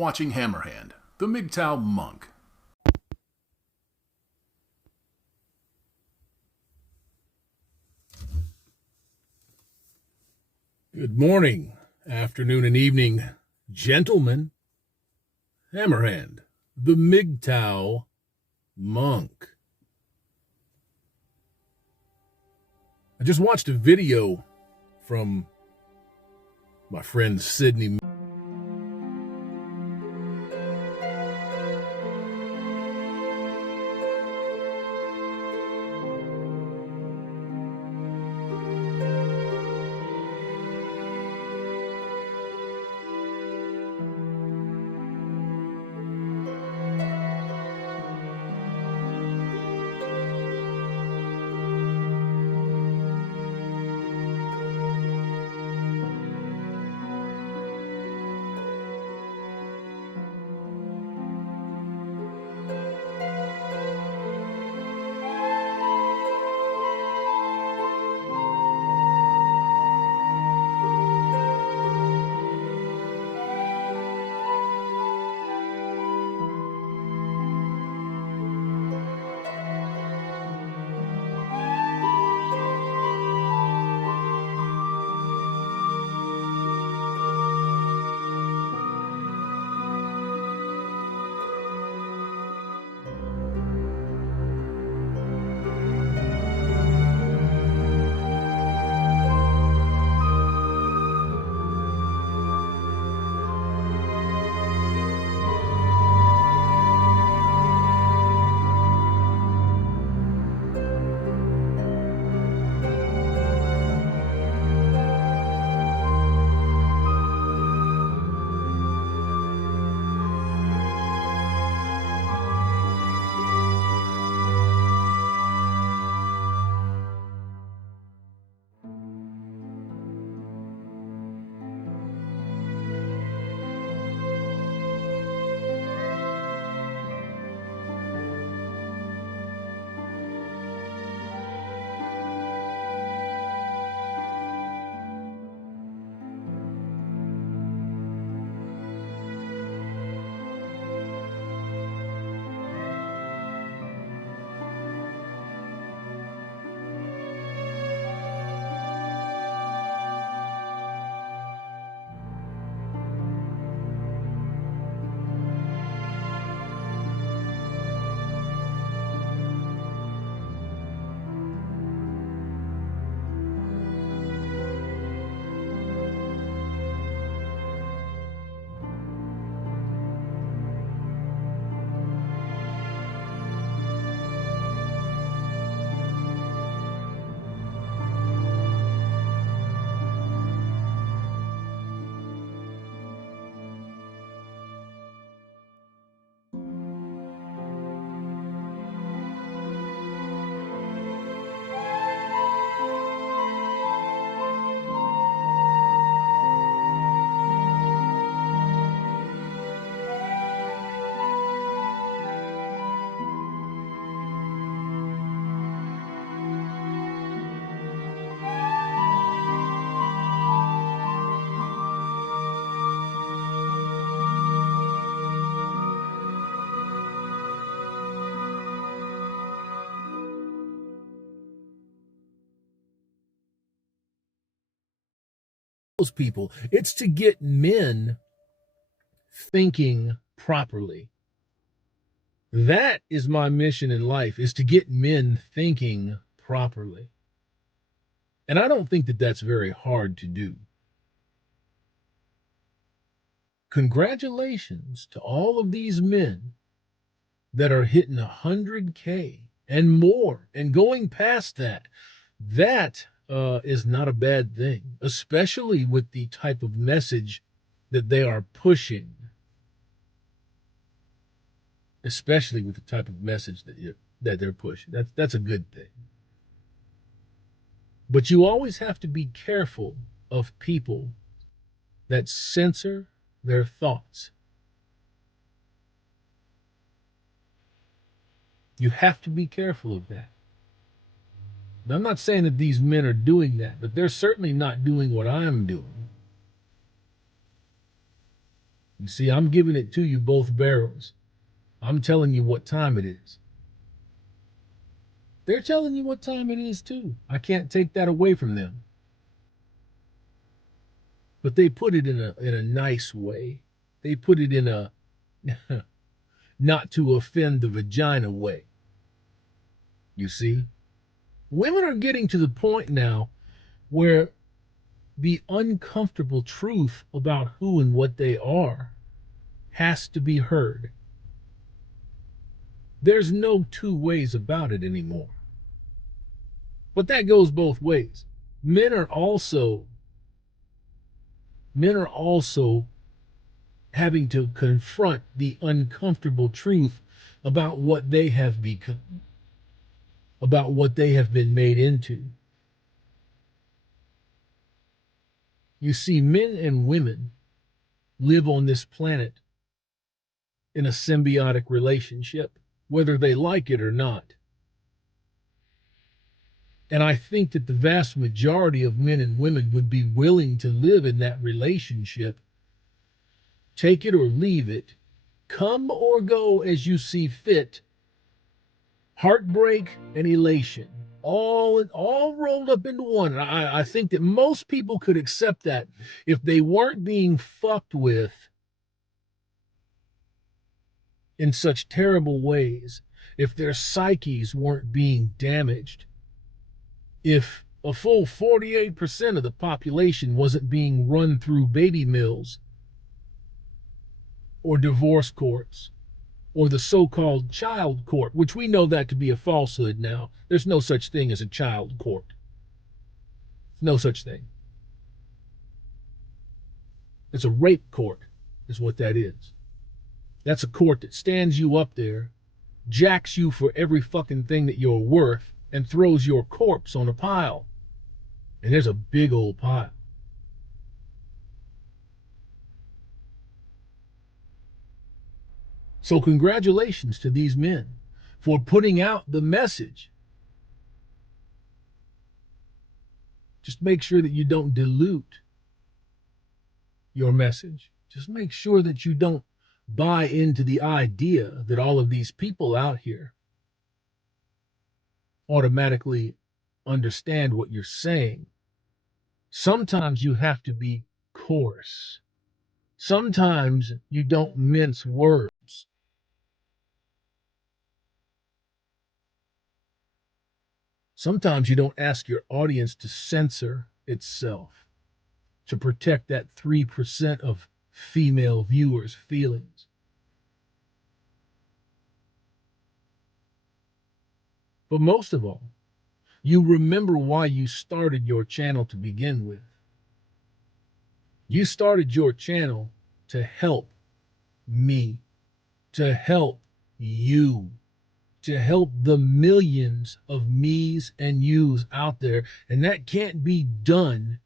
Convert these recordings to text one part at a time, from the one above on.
watching Hammerhand, the MGTOW Monk. Good morning, afternoon, and evening, gentlemen. Hammerhand, the MGTOW Monk. I just watched a video from my friend Sydney. Those people, it's to get men thinking properly. That is my mission in life, is to get men thinking properly. And I don't think that that's very hard to do. Congratulations to all of these men that are hitting 100K and more and going past that. That is not a bad thing, especially with the type of message that they are pushing. Especially with the type of message that they're pushing. That's a good thing. But you always have to be careful of people that censor their thoughts. You have to be careful of that. Now, I'm not saying that these men are doing that, but they're certainly not doing what I'm doing. You see, I'm giving it to you both barrels. I'm telling you what time it is. They're telling you what time it is too. I can't take that away from them. But they put it in a nice way. They put it in a not to offend the vagina way. You see? Women are getting to the point now where the uncomfortable truth about who and what they are has to be heard. There's no two ways about it anymore. But that goes both ways. Men are also men are also having to confront the uncomfortable truth about what they have become, about what they have been made into. You see, men and women live on this planet in a symbiotic relationship, whether they like it or not. And I think that the vast majority of men and women would be willing to live in that relationship, take it or leave it, come or go as you see fit, heartbreak and elation, all rolled up into one. And I think that most people could accept that if they weren't being fucked with in such terrible ways, if their psyches weren't being damaged, if a full 48% of the population wasn't being run through baby mills or divorce courts or the so-called child court, which we know that to be a falsehood now. There's no such thing as a child court. No such thing. It's a rape court, is what that is. That's a court that stands you up there, jacks you for every fucking thing that you're worth, and throws your corpse on a pile. And there's a big old pile. So congratulations to these men for putting out the message. Just make sure that you don't dilute your message. Just make sure that you don't buy into the idea that all of these people out here automatically understand what you're saying. Sometimes you have to be coarse. Sometimes you don't mince words. Sometimes you don't ask your audience to censor itself to protect that 3% of female viewers' feelings. But most of all, you remember why you started your channel to begin with. You started your channel to help me, to help you, to help the millions of me's and you's out there. And that can't be done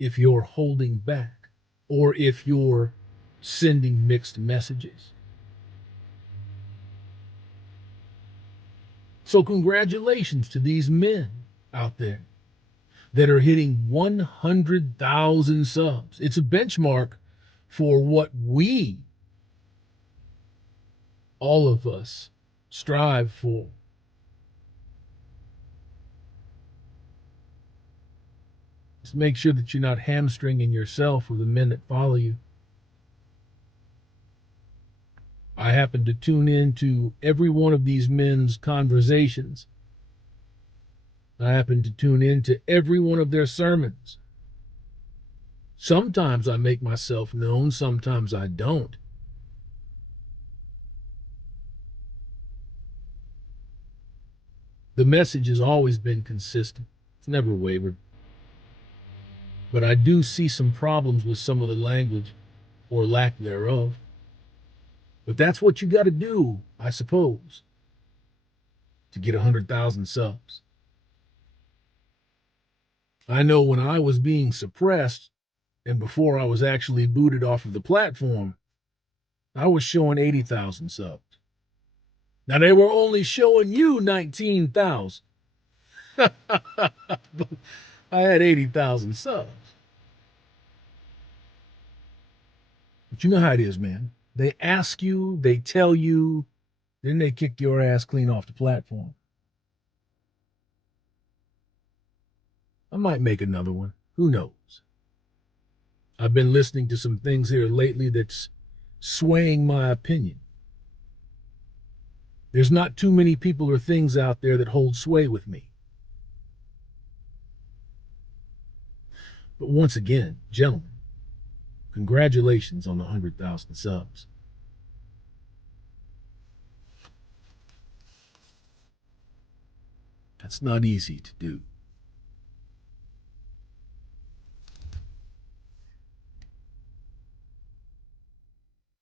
if you're holding back or if you're sending mixed messages. So congratulations to these men out there that are hitting 100,000 subs. It's a benchmark for what we, all of us, strive for. Just make sure that you're not hamstringing yourself or the men that follow you. I happen to tune into every one of these men's conversations. I happen to tune into every one of their sermons. Sometimes I make myself known, sometimes I don't. The message has always been consistent. It's never wavered. But I do see some problems with some of the language or lack thereof. But that's what you got to do, I suppose, to get 100,000 subs. I know when I was being suppressed and before I was actually booted off of the platform, I was showing 80,000 subs. Now they were only showing you 19,000. I had 80,000 subs. But you know how it is, man. They ask you, they tell you, then they kick your ass clean off the platform. I might make another one. Who knows? I've been listening to some things here lately that's swaying my opinion. There's not too many people or things out there that hold sway with me. But once again, gentlemen, congratulations on the 100,000 subs. That's not easy to do.